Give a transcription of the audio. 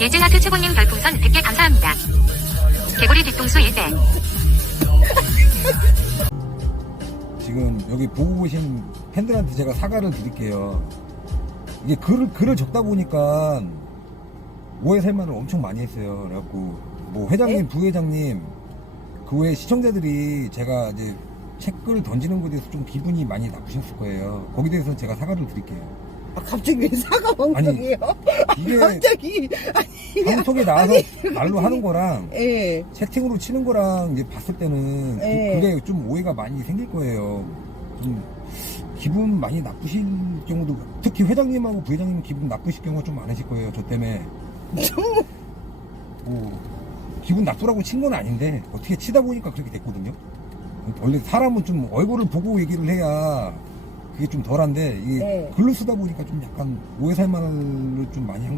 예진하트 최고님 별풍선 100개 감사합니다. 개구리 뒤통수 1대. 지금 여기 보고 계신 팬들한테 제가 사과를 드릴게요. 이게 글을, 글을 적다 보니까 오해 살만을 엄청 많이 했어요. 그래갖고 뭐 회장님, 네? 부회장님 그 외에 시청자들이 제가 이제 책글 던지는 것에 대해서 좀 기분이 많이 나쁘셨을 거예요. 거기에 대해서 제가 사과를 드릴게요. 아, 갑자기 왜 사과 방송이에요? 이게 갑자기 아니 방송에 나와서 아니, 말로 하는 거랑 예. 채팅으로 치는 거랑 이제 봤을 때는 그- 네. 그게 좀 오해가 많이 생길 거예요. 좀 기분 많이 나쁘실 경우도 특히 회장님하고 부회장님 기분 나쁘실 경우가 좀 많으실 거예요. 저 때문에 뭐 기분 나쁘라고 친 건 아닌데 어떻게 치다 보니까 그렇게 됐거든요. 원래 사람은 좀 얼굴을 보고 얘기를 해야 그게 좀 덜한데 이게 네. 글로 쓰다 보니까 좀 약간 오해 살만을 좀 많이 한